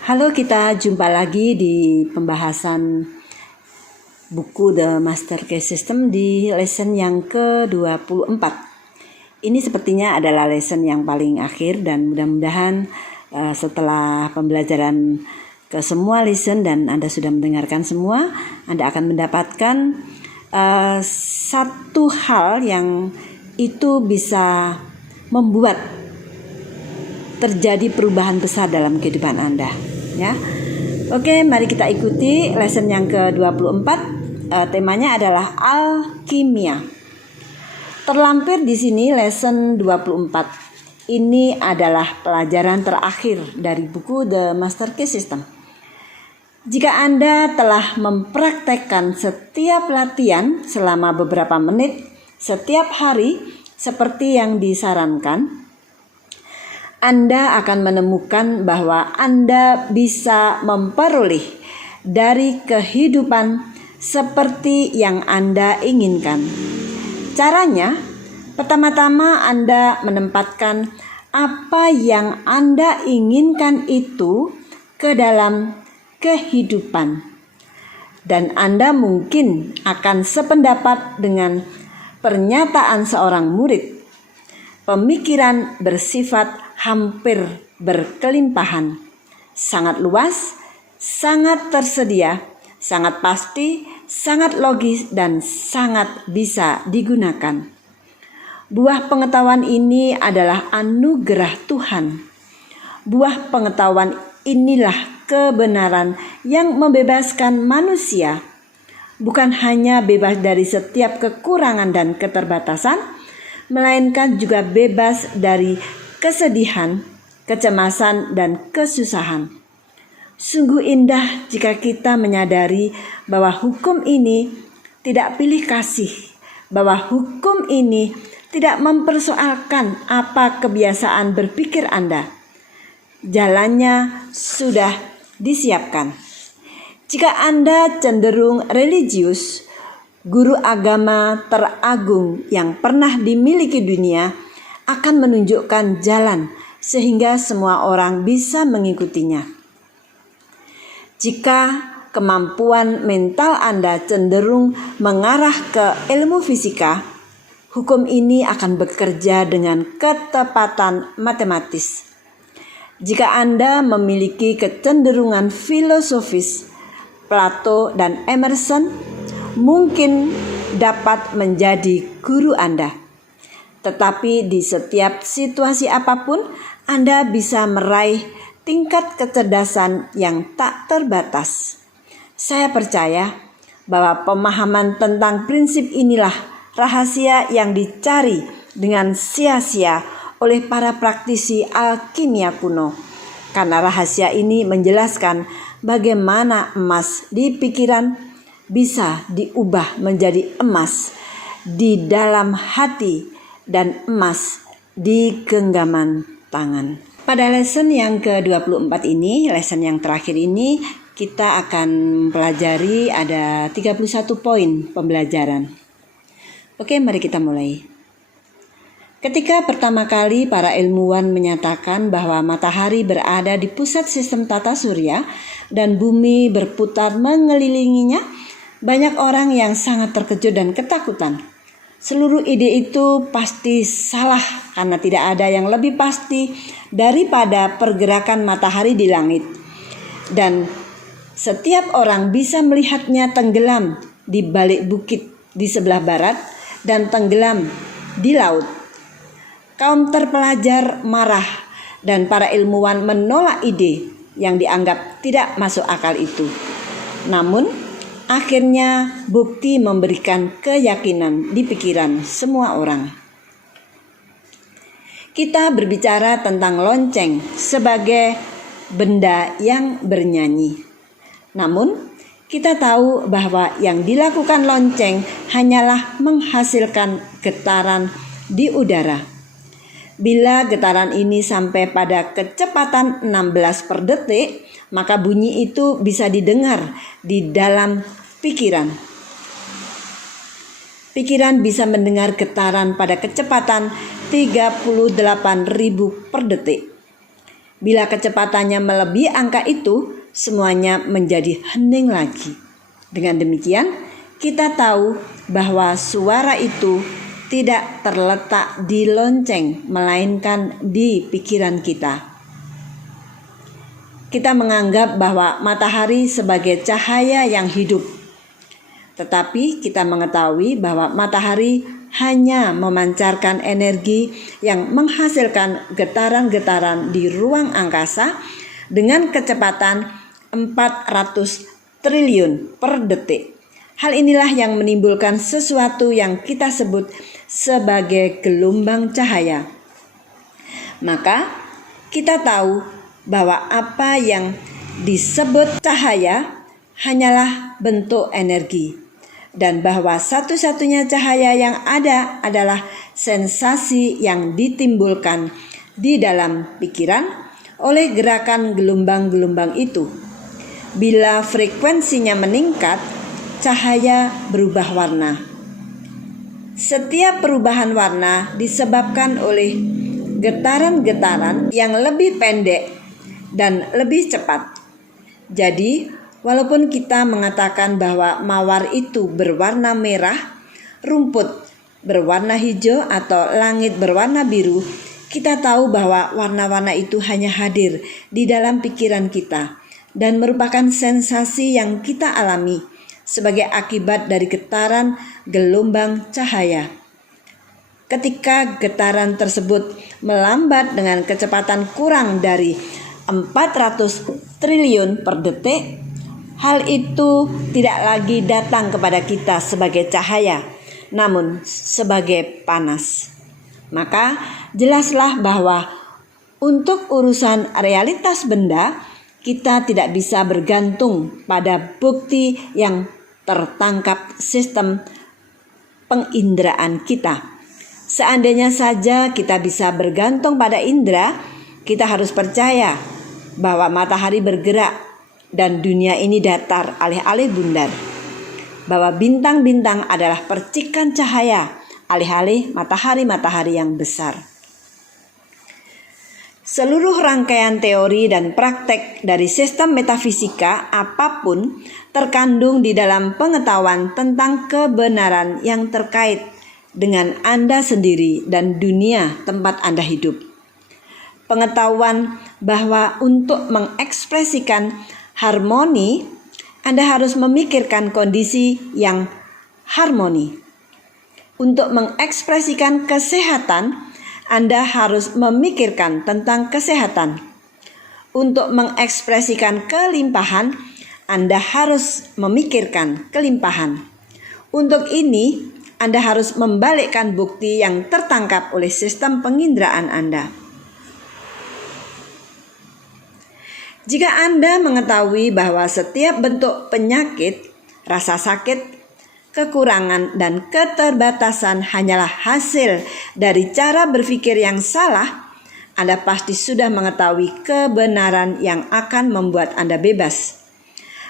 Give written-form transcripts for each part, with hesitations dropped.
Halo, kita jumpa lagi di pembahasan buku The Master Key System di lesson yang ke-24. Ini sepertinya adalah lesson yang paling akhir dan mudah-mudahan setelah pembelajaran ke semua lesson dan Anda sudah mendengarkan semua, Anda akan mendapatkan satu hal yang itu bisa membuat terjadi perubahan besar dalam kehidupan Anda. Ya, oke, mari kita ikuti lesson yang ke-24. Temanya adalah alkimia. Terlampir di sini lesson 24. Ini adalah pelajaran terakhir dari buku The Master Key System. Jika Anda telah mempraktekkan setiap latihan selama beberapa menit setiap hari seperti yang disarankan, Anda akan menemukan bahwa Anda bisa memperoleh dari kehidupan seperti yang Anda inginkan. Caranya, pertama-tama Anda menempatkan apa yang Anda inginkan itu ke dalam kehidupan. Dan Anda mungkin akan sependapat dengan pernyataan seorang murid. Pemikiran bersifat hampir berkelimpahan, sangat luas, sangat tersedia, sangat pasti, sangat logis, dan sangat bisa digunakan. Buah pengetahuan ini adalah anugerah Tuhan. Buah pengetahuan inilah kebenaran yang membebaskan manusia, bukan hanya bebas dari setiap kekurangan dan keterbatasan, melainkan juga bebas dari kesedihan, kecemasan, dan kesusahan. Sungguh indah jika kita menyadari bahwa hukum ini tidak pilih kasih, bahwa hukum ini tidak mempersoalkan apa kebiasaan berpikir Anda. Jalannya sudah disiapkan. Jika Anda cenderung religius, guru agama teragung yang pernah dimiliki dunia akan menunjukkan jalan sehingga semua orang bisa mengikutinya. Jika kemampuan mental Anda cenderung mengarah ke ilmu fisika, hukum ini akan bekerja dengan ketepatan matematis. Jika Anda memiliki kecenderungan filosofis, Plato dan Emerson mungkin dapat menjadi guru Anda. Tetapi di setiap situasi apapun, Anda bisa meraih tingkat kecerdasan yang tak terbatas. Saya percaya bahwa pemahaman tentang prinsip inilah rahasia yang dicari dengan sia-sia oleh para praktisi alkimia kuno. Karena rahasia ini menjelaskan bagaimana emas di pikiran bisa diubah menjadi emas di dalam hati dan emas di genggaman tangan. Pada lesson yang ke-24 ini, lesson yang terakhir ini, kita akan mempelajari ada 31 poin pembelajaran. Oke, mari kita mulai. Ketika pertama kali para ilmuwan menyatakan bahwa matahari berada di pusat sistem tata surya dan bumi berputar mengelilinginya, banyak orang yang sangat terkejut dan ketakutan. Seluruh ide itu pasti salah karena tidak ada yang lebih pasti daripada pergerakan matahari di langit. Dan setiap orang bisa melihatnya tenggelam di balik bukit di sebelah barat dan tenggelam di laut. Kaum terpelajar marah dan para ilmuwan menolak ide yang dianggap tidak masuk akal itu. Namun, akhirnya bukti memberikan keyakinan di pikiran semua orang. Kita berbicara tentang lonceng sebagai benda yang bernyanyi. Namun, kita tahu bahwa yang dilakukan lonceng hanyalah menghasilkan getaran di udara. Bila getaran ini sampai pada kecepatan 16 per detik, maka bunyi itu bisa didengar di dalam pikiran. Pikiran bisa mendengar getaran pada kecepatan 38.000 per detik. Bila kecepatannya melebihi angka itu, semuanya menjadi hening lagi. Dengan demikian, kita tahu bahwa suara itu tidak terletak di lonceng, melainkan di pikiran kita. Kita menganggap bahwa matahari sebagai cahaya yang hidup, tetapi kita mengetahui bahwa matahari hanya memancarkan energi yang menghasilkan getaran-getaran di ruang angkasa dengan kecepatan 400 triliun per detik. Hal inilah yang menimbulkan sesuatu yang kita sebut sebagai gelombang cahaya. Maka kita tahu bahwa apa yang disebut cahaya hanyalah bentuk energi, dan bahwa satu-satunya cahaya yang ada adalah sensasi yang ditimbulkan di dalam pikiran oleh gerakan gelombang-gelombang itu. Bila frekuensinya meningkat, cahaya berubah warna. Setiap perubahan warna disebabkan oleh getaran-getaran yang lebih pendek dan lebih cepat. Jadi, walaupun kita mengatakan bahwa mawar itu berwarna merah, rumput berwarna hijau, atau langit berwarna biru, kita tahu bahwa warna-warna itu hanya hadir di dalam pikiran kita dan merupakan sensasi yang kita alami sebagai akibat dari getaran gelombang cahaya. Ketika getaran tersebut melambat dengan kecepatan kurang dari 400 triliun per detik, hal itu tidak lagi datang kepada kita sebagai cahaya, namun sebagai panas. Maka jelaslah bahwa untuk urusan realitas benda, kita tidak bisa bergantung pada bukti yang tertangkap sistem penginderaan kita. Seandainya saja kita bisa bergantung pada indera, kita harus percaya bahwa matahari bergerak dan dunia ini datar alih-alih bundar, bahwa bintang-bintang adalah percikan cahaya alih-alih matahari-matahari yang besar. Seluruh rangkaian teori dan praktek dari sistem metafisika apapun terkandung di dalam pengetahuan tentang kebenaran yang terkait dengan Anda sendiri dan dunia tempat Anda hidup. Pengetahuan bahwa untuk mengekspresikan harmoni, Anda harus memikirkan kondisi yang harmoni. Untuk mengekspresikan kesehatan, Anda harus memikirkan tentang kesehatan. Untuk mengekspresikan kelimpahan, Anda harus memikirkan kelimpahan. Untuk ini, Anda harus membalikkan bukti yang tertangkap oleh sistem penginderaan Anda. Jika Anda mengetahui bahwa setiap bentuk penyakit, rasa sakit, kekurangan, dan keterbatasan hanyalah hasil dari cara berpikir yang salah, Anda pasti sudah mengetahui kebenaran yang akan membuat Anda bebas.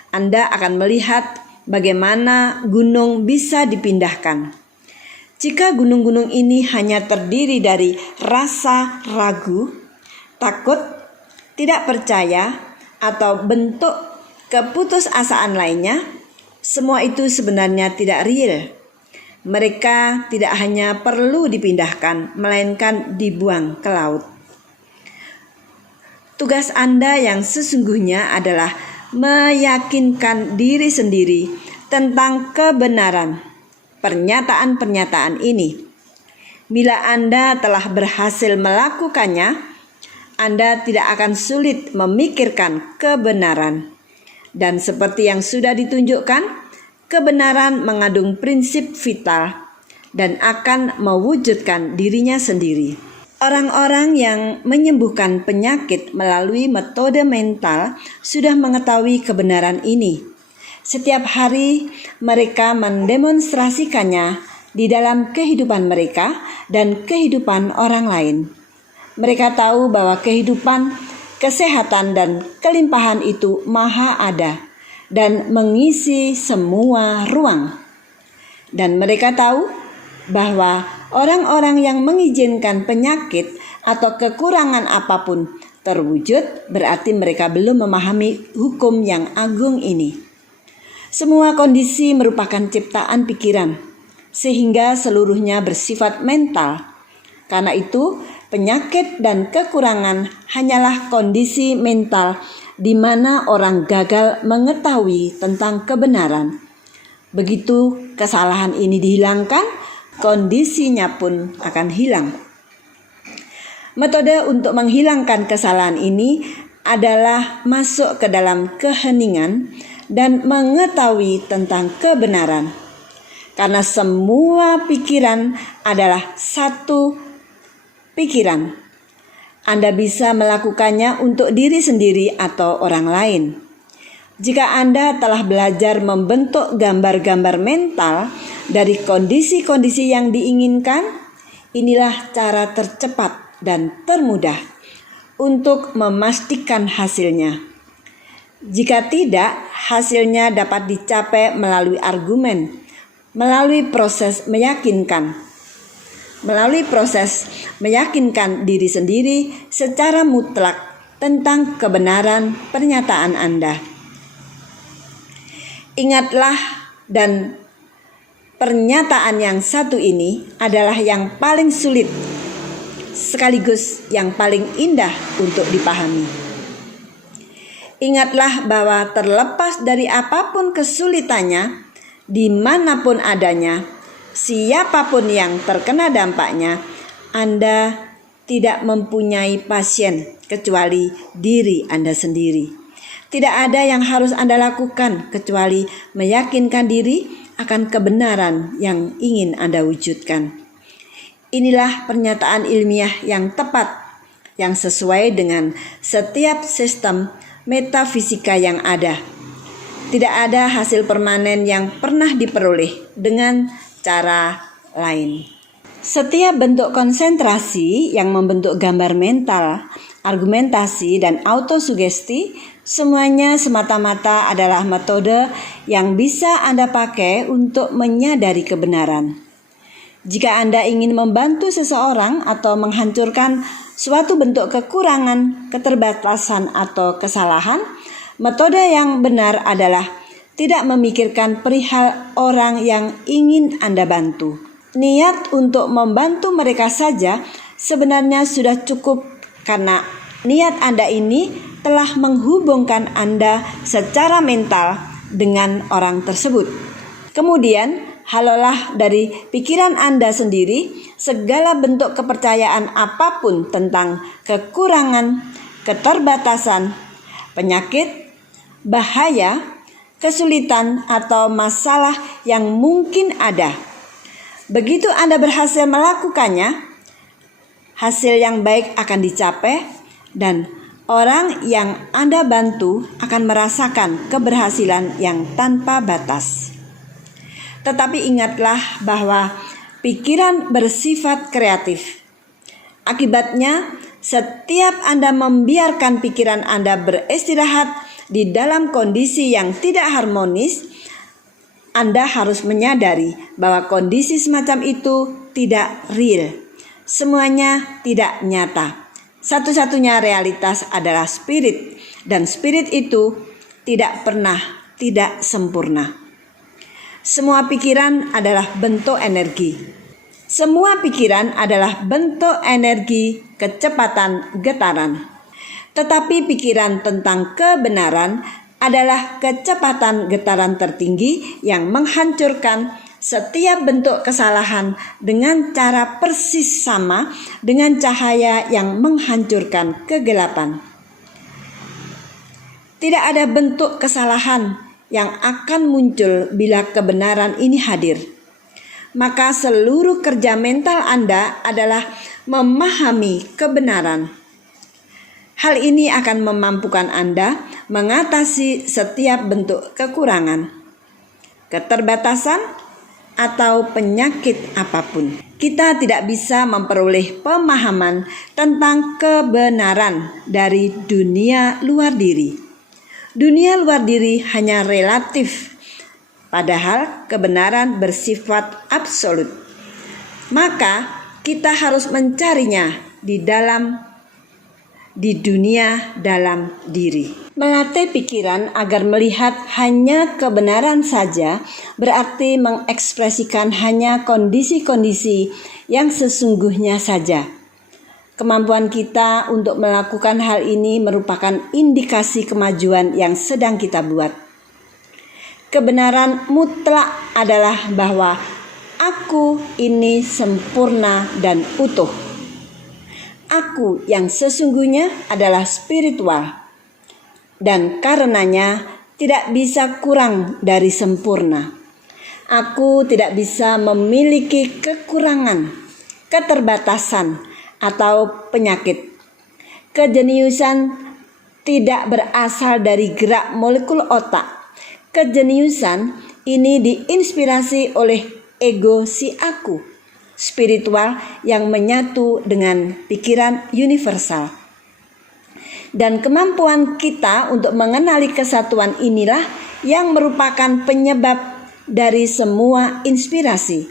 Anda akan melihat bagaimana gunung bisa dipindahkan. Jika gunung-gunung ini hanya terdiri dari rasa ragu, takut, tidak percaya, atau bentuk keputusasaan lainnya, semua itu sebenarnya tidak real. Mereka tidak hanya perlu dipindahkan, melainkan dibuang ke laut. Tugas Anda yang sesungguhnya adalah meyakinkan diri sendiri tentang kebenaran pernyataan-pernyataan ini. Bila Anda telah berhasil melakukannya, Anda tidak akan sulit memikirkan kebenaran. Dan seperti yang sudah ditunjukkan, kebenaran mengandung prinsip vital dan akan mewujudkan dirinya sendiri. Orang-orang yang menyembuhkan penyakit melalui metode mental sudah mengetahui kebenaran ini. Setiap hari mereka mendemonstrasikannya di dalam kehidupan mereka dan kehidupan orang lain. Mereka tahu bahwa kehidupan, kesehatan, dan kelimpahan itu maha ada dan mengisi semua ruang. Dan mereka tahu bahwa orang-orang yang mengizinkan penyakit atau kekurangan apapun terwujud, berarti mereka belum memahami hukum yang agung ini. Semua kondisi merupakan ciptaan pikiran, sehingga seluruhnya bersifat mental. Karena itu, penyakit dan kekurangan hanyalah kondisi mental di mana orang gagal mengetahui tentang kebenaran. Begitu kesalahan ini dihilangkan, kondisinya pun akan hilang. Metode untuk menghilangkan kesalahan ini adalah masuk ke dalam keheningan dan mengetahui tentang kebenaran. Karena semua pikiran adalah satu pikiran. Anda bisa melakukannya untuk diri sendiri atau orang lain. Jika Anda telah belajar membentuk gambar-gambar mental dari kondisi-kondisi yang diinginkan, inilah cara tercepat dan termudah untuk memastikan hasilnya. Jika tidak, hasilnya dapat dicapai melalui argumen, melalui proses meyakinkan diri sendiri secara mutlak tentang kebenaran pernyataan Anda. Ingatlah, dan pernyataan yang satu ini adalah yang paling sulit sekaligus yang paling indah untuk dipahami. Ingatlah bahwa terlepas dari apapun kesulitannya, dimanapun adanya, siapapun yang terkena dampaknya, Anda tidak mempunyai pasien kecuali diri Anda sendiri. Tidak ada yang harus Anda lakukan kecuali meyakinkan diri akan kebenaran yang ingin Anda wujudkan. Inilah pernyataan ilmiah yang tepat, yang sesuai dengan setiap sistem metafisika yang ada. Tidak ada hasil permanen yang pernah diperoleh dengan cara lain. Setiap bentuk konsentrasi yang membentuk gambar mental, argumentasi, dan autosugesti, semuanya semata-mata adalah metode yang bisa Anda pakai untuk menyadari kebenaran. Jika Anda ingin membantu seseorang atau menghancurkan suatu bentuk kekurangan, keterbatasan, atau kesalahan, metode yang benar adalah tidak memikirkan perihal orang yang ingin Anda bantu. Niat untuk membantu mereka saja sebenarnya sudah cukup, karena niat Anda ini telah menghubungkan Anda secara mental dengan orang tersebut. Kemudian, halolah dari pikiran Anda sendiri segala bentuk kepercayaan apapun tentang kekurangan, keterbatasan, penyakit, bahaya, kesulitan, atau masalah yang mungkin ada. Begitu Anda berhasil melakukannya, hasil yang baik akan dicapai dan orang yang Anda bantu akan merasakan keberhasilan yang tanpa batas. Tetapi ingatlah bahwa pikiran bersifat kreatif. Akibatnya, setiap Anda membiarkan pikiran Anda beristirahat di dalam kondisi yang tidak harmonis, Anda harus menyadari bahwa kondisi semacam itu tidak real. Semuanya tidak nyata. Satu-satunya realitas adalah spirit, dan spirit itu tidak pernah tidak sempurna. Semua pikiran adalah bentuk energi. Semua pikiran adalah bentuk energi kecepatan getaran. Tetapi pikiran tentang kebenaran adalah kecepatan getaran tertinggi yang menghancurkan setiap bentuk kesalahan dengan cara persis sama dengan cahaya yang menghancurkan kegelapan. Tidak ada bentuk kesalahan yang akan muncul bila kebenaran ini hadir. Maka seluruh kerja mental Anda adalah memahami kebenaran. Hal ini akan memampukan Anda mengatasi setiap bentuk kekurangan, keterbatasan, atau penyakit apapun. Kita tidak bisa memperoleh pemahaman tentang kebenaran dari dunia luar diri. Dunia luar diri hanya relatif, padahal kebenaran bersifat absolut. Maka kita harus mencarinya di di dunia dalam diri. Melatih pikiran agar melihat hanya kebenaran saja berarti mengekspresikan hanya kondisi-kondisi yang sesungguhnya saja. Kemampuan kita untuk melakukan hal ini merupakan indikasi kemajuan yang sedang kita buat. Kebenaran mutlak adalah bahwa aku ini sempurna dan utuh. Aku yang sesungguhnya adalah spiritual dan karenanya tidak bisa kurang dari sempurna. Aku tidak bisa memiliki kekurangan, keterbatasan, atau penyakit. Kejeniusan tidak berasal dari gerak molekul otak. Kejeniusan ini diinspirasi oleh ego si aku, spiritual yang menyatu dengan pikiran universal. Dan kemampuan kita untuk mengenali kesatuan inilah yang merupakan penyebab dari semua inspirasi,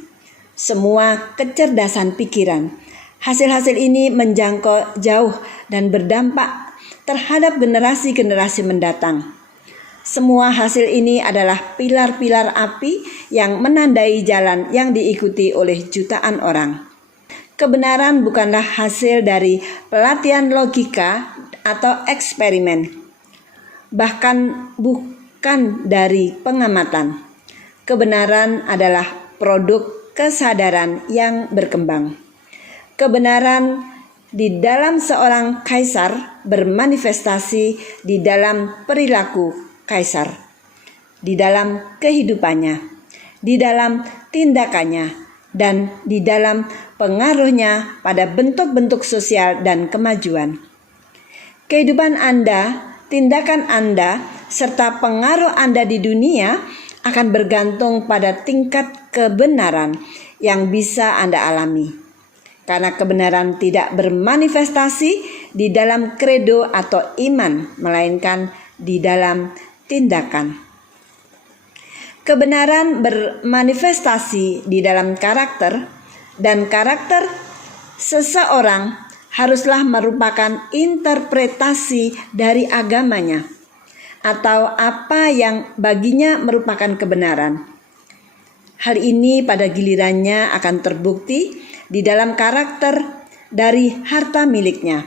semua kecerdasan pikiran. Hasil-hasil ini menjangkau jauh dan berdampak terhadap generasi-generasi mendatang. Semua hasil ini adalah pilar-pilar api yang menandai jalan yang diikuti oleh jutaan orang. Kebenaran bukanlah hasil dari pelatihan logika atau eksperimen, bahkan bukan dari pengamatan. Kebenaran adalah produk kesadaran yang berkembang. Kebenaran di dalam seorang kaisar bermanifestasi di dalam perilaku kaisar, di dalam kehidupannya, di dalam tindakannya, dan di dalam pengaruhnya pada bentuk-bentuk sosial dan kemajuan. Kehidupan Anda, tindakan Anda, serta pengaruh Anda di dunia akan bergantung pada tingkat kebenaran yang bisa Anda alami. Karena kebenaran tidak bermanifestasi di dalam kredo atau iman, melainkan di dalam tindakan. Kebenaran bermanifestasi di dalam karakter, dan karakter seseorang haruslah merupakan interpretasi dari agamanya atau apa yang baginya merupakan kebenaran. Hal ini pada gilirannya akan terbukti di dalam karakter dari harta miliknya.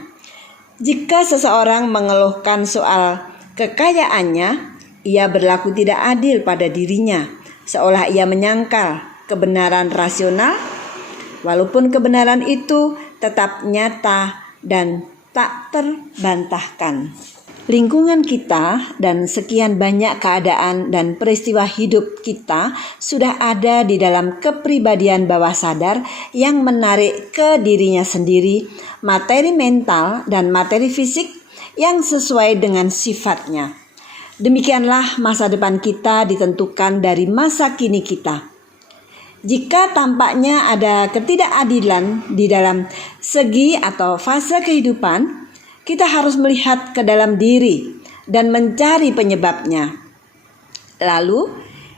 Jika seseorang mengeluhkan soal kekayaannya, ia berlaku tidak adil pada dirinya, seolah ia menyangkal kebenaran rasional, walaupun kebenaran itu tetap nyata dan tak terbantahkan. Lingkungan kita dan sekian banyak keadaan dan peristiwa hidup kita sudah ada di dalam kepribadian bawah sadar yang menarik ke dirinya sendiri materi mental dan materi fisik yang sesuai dengan sifatnya. Demikianlah masa depan kita ditentukan dari masa kini kita. Jika tampaknya ada ketidakadilan di dalam segi atau fase kehidupan, kita harus melihat ke dalam diri dan mencari penyebabnya. Lalu,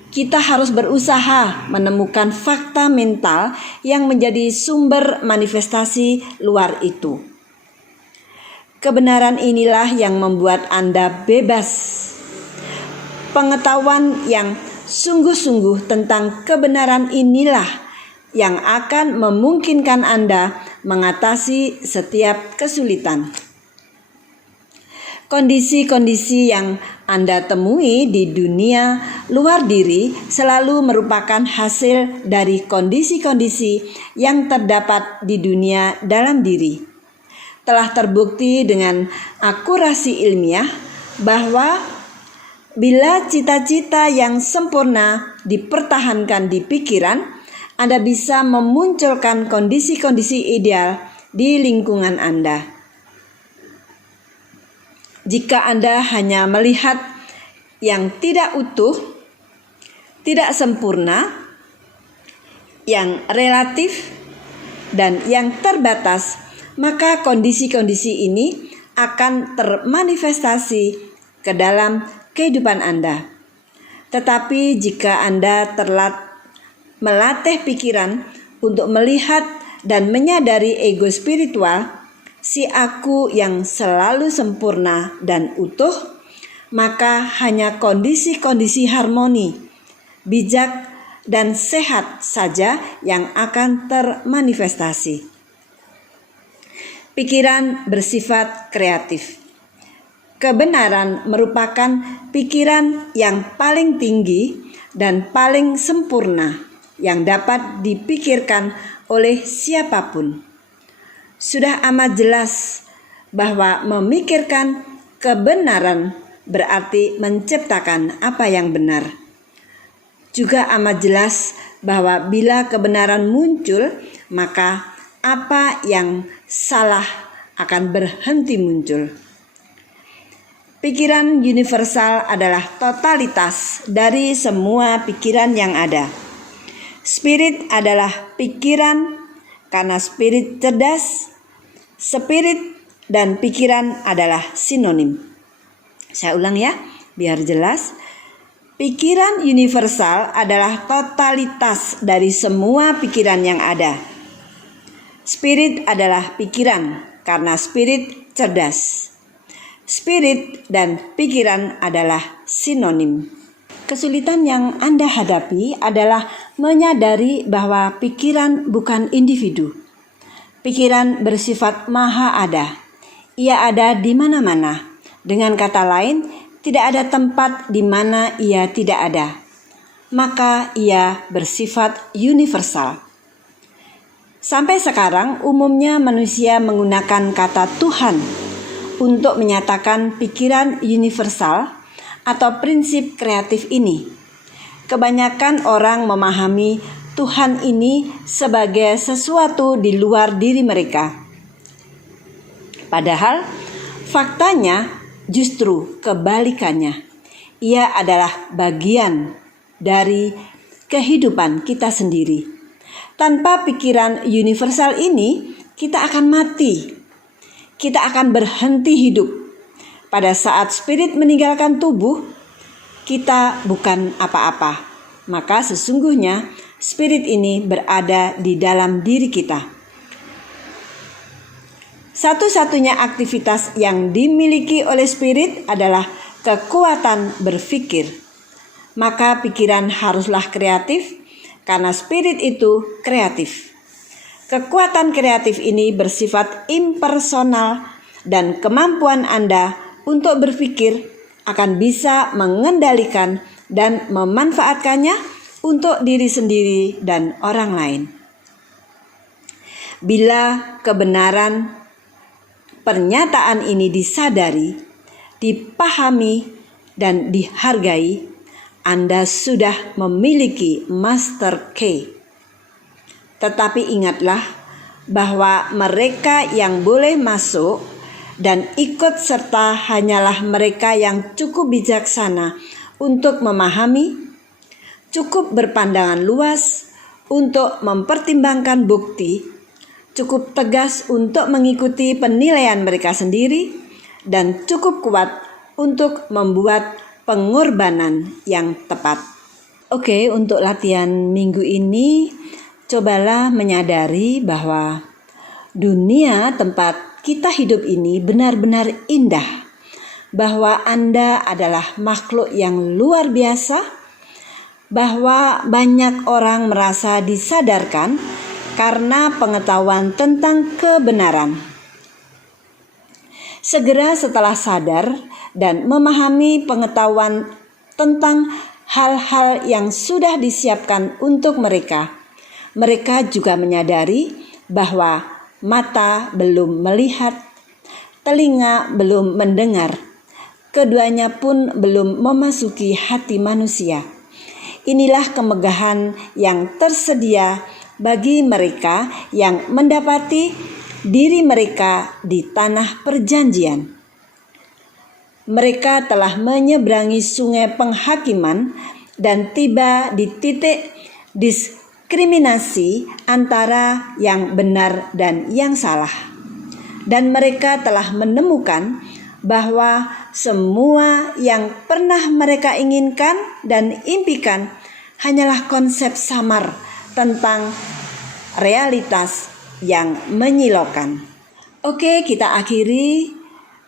kita harus berusaha menemukan fakta mental yang menjadi sumber manifestasi luar itu. Kebenaran inilah yang membuat Anda bebas. Pengetahuan yang sungguh-sungguh tentang kebenaran inilah yang akan memungkinkan Anda mengatasi setiap kesulitan. Kondisi-kondisi yang Anda temui di dunia luar diri selalu merupakan hasil dari kondisi-kondisi yang terdapat di dunia dalam diri. Telah terbukti dengan akurasi ilmiah bahwa bila cita-cita yang sempurna dipertahankan di pikiran, Anda bisa memunculkan kondisi-kondisi ideal di lingkungan Anda. Jika Anda hanya melihat yang tidak utuh, tidak sempurna, yang relatif, dan yang terbatas, maka kondisi-kondisi ini akan termanifestasi ke dalam kehidupan Anda. Tetapi jika Anda melatih pikiran untuk melihat dan menyadari ego spiritual, si aku yang selalu sempurna dan utuh, maka hanya kondisi-kondisi harmoni, bijak, dan sehat saja yang akan termanifestasi. Pikiran bersifat kreatif. Kebenaran merupakan pikiran yang paling tinggi dan paling sempurna yang dapat dipikirkan oleh siapapun. Sudah amat jelas bahwa memikirkan kebenaran berarti menciptakan apa yang benar. Juga amat jelas bahwa bila kebenaran muncul, maka apa yang salah akan berhenti muncul. Pikiran universal adalah totalitas dari semua pikiran yang ada. Spirit adalah pikiran karena spirit cerdas. Spirit dan pikiran adalah sinonim. Saya ulang ya, biar jelas. Pikiran universal adalah totalitas dari semua pikiran yang ada. Spirit adalah pikiran karena spirit cerdas. Spirit dan pikiran adalah sinonim. Kesulitan yang Anda hadapi adalah menyadari bahwa pikiran bukan individu. Pikiran bersifat maha ada. Ia ada di mana-mana. Dengan kata lain, tidak ada tempat di mana ia tidak ada. Maka ia bersifat universal. Sampai sekarang umumnya manusia menggunakan kata Tuhan untuk menyatakan pikiran universal atau prinsip kreatif ini. Kebanyakan orang memahami Tuhan ini sebagai sesuatu di luar diri mereka. Padahal faktanya justru kebalikannya. Ia adalah bagian dari kehidupan kita sendiri. Tanpa pikiran universal ini, kita akan mati. Kita akan berhenti hidup. Pada saat spirit meninggalkan tubuh, kita bukan apa-apa. Maka sesungguhnya spirit ini berada di dalam diri kita. Satu-satunya aktivitas yang dimiliki oleh spirit adalah kekuatan berpikir. Maka pikiran haruslah kreatif karena spirit itu kreatif. Kekuatan kreatif ini bersifat impersonal dan kemampuan Anda untuk berpikir akan bisa mengendalikan dan memanfaatkannya untuk diri sendiri dan orang lain. Bila kebenaran pernyataan ini disadari, dipahami, dan dihargai, Anda sudah memiliki Master Key. Tetapi ingatlah bahwa mereka yang boleh masuk dan ikut serta hanyalah mereka yang cukup bijaksana untuk memahami, cukup berpandangan luas untuk mempertimbangkan bukti, cukup tegas untuk mengikuti penilaian mereka sendiri, dan cukup kuat untuk membuat pengorbanan yang tepat. Oke, untuk latihan minggu ini, cobalah menyadari bahwa dunia tempat kita hidup ini benar-benar indah. Bahwa Anda adalah makhluk yang luar biasa, bahwa banyak orang merasa disadarkan karena pengetahuan tentang kebenaran. Segera setelah sadar dan memahami pengetahuan tentang hal-hal yang sudah disiapkan untuk mereka, mereka juga menyadari bahwa mata belum melihat, telinga belum mendengar, keduanya pun belum memasuki hati manusia. Inilah kemegahan yang tersedia bagi mereka yang mendapati diri mereka di tanah perjanjian. Mereka telah menyeberangi sungai penghakiman dan tiba di titik diskriminasi antara yang benar dan yang salah. Dan mereka telah menemukan bahwa semua yang pernah mereka inginkan dan impikan hanyalah konsep samar tentang realitas yang menyilaukan. Oke, kita akhiri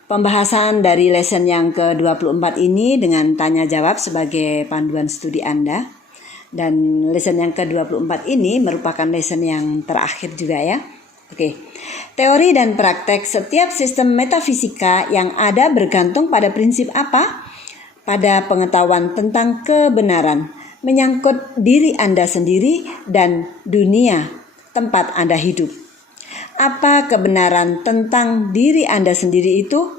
pembahasan dari lesson yang ke-24 ini dengan tanya jawab sebagai panduan studi Anda. Dan lesson yang ke-24 ini merupakan lesson yang terakhir juga ya. Oke. Teori dan praktek setiap sistem metafisika yang ada bergantung pada prinsip apa? Pada pengetahuan tentang kebenaran, menyangkut diri Anda sendiri dan dunia tempat Anda hidup. Apa kebenaran tentang diri Anda sendiri itu?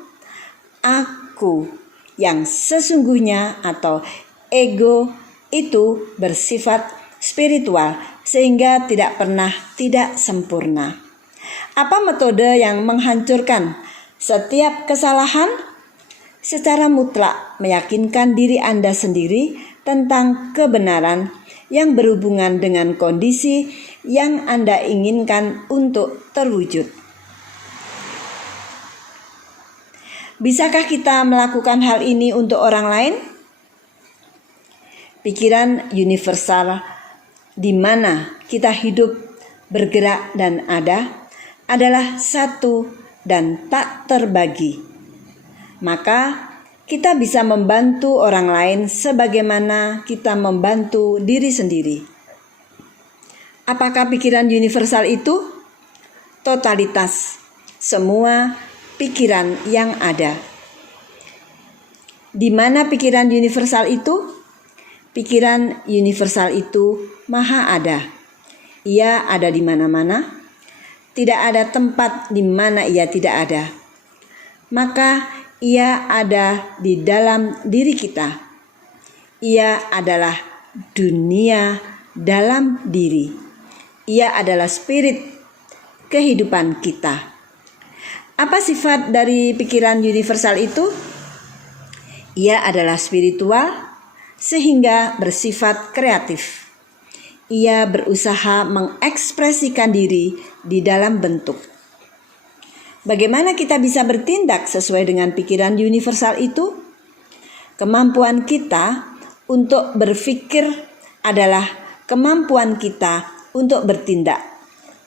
Aku yang sesungguhnya atau ego itu bersifat spiritual sehingga tidak pernah tidak sempurna. Apa metode yang menghancurkan setiap kesalahan? Secara mutlak meyakinkan diri Anda sendiri tentang kebenaran yang berhubungan dengan kondisi yang Anda inginkan untuk terwujud. Bisakah kita melakukan hal ini untuk orang lain? Pikiran universal di mana kita hidup, bergerak, dan ada adalah satu dan tak terbagi. Maka kita bisa membantu orang lain sebagaimana kita membantu diri sendiri. Apakah pikiran universal itu? Totalitas semua pikiran yang ada. Di mana pikiran universal itu? Pikiran universal itu maha ada. Ia ada di mana-mana. Tidak ada tempat di mana ia tidak ada. Maka ia ada di dalam diri kita. Ia adalah dunia dalam diri. Ia adalah spirit kehidupan kita. Apa sifat dari pikiran universal itu? Ia adalah spiritual sehingga bersifat kreatif. Ia berusaha mengekspresikan diri di dalam bentuk. Bagaimana kita bisa bertindak sesuai dengan pikiran universal itu? Kemampuan kita untuk berpikir adalah kemampuan kita untuk bertindak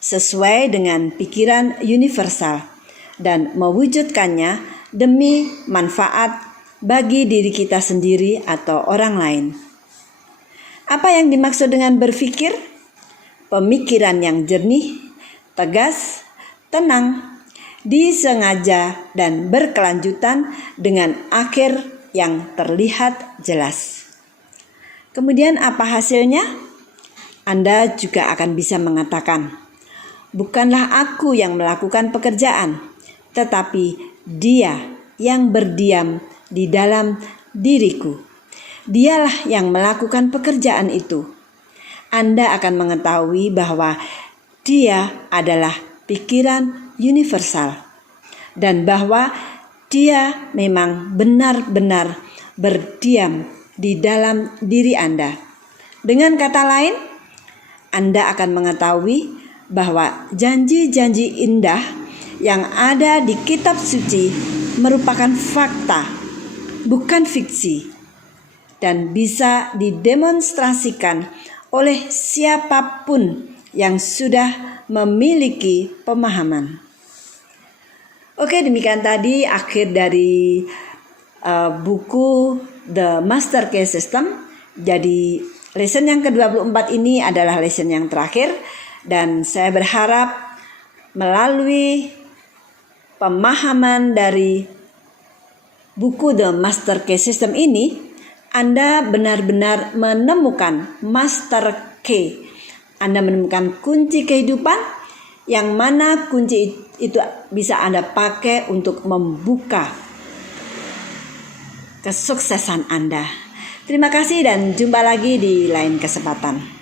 sesuai dengan pikiran universal dan mewujudkannya demi manfaat bagi diri kita sendiri atau orang lain. Apa yang dimaksud dengan berpikir? Pemikiran yang jernih, tegas, tenang, disengaja dan berkelanjutan dengan akhir yang terlihat jelas. Kemudian apa hasilnya? Anda juga akan bisa mengatakan, bukanlah aku yang melakukan pekerjaan, tetapi Dia yang berdiam di dalam diriku. Dialah yang melakukan pekerjaan itu. Anda akan mengetahui bahwa Dia adalah pikiran universal dan bahwa Dia memang benar-benar berdiam di dalam diri Anda. Dengan kata lain, Anda akan mengetahui bahwa janji-janji indah yang ada di kitab suci merupakan fakta, bukan fiksi, dan bisa didemonstrasikan oleh siapapun yang sudah memiliki pemahaman. Oke, demikian tadi akhir dari buku The Master Key System. Jadi lesson yang ke-24 ini adalah lesson yang terakhir, dan saya berharap melalui pemahaman dari buku The Master Key System ini, Anda benar-benar menemukan Master Key. Anda menemukan kunci kehidupan yang mana kunci itu bisa Anda pakai untuk membuka kesuksesan Anda. Terima kasih dan jumpa lagi di lain kesempatan.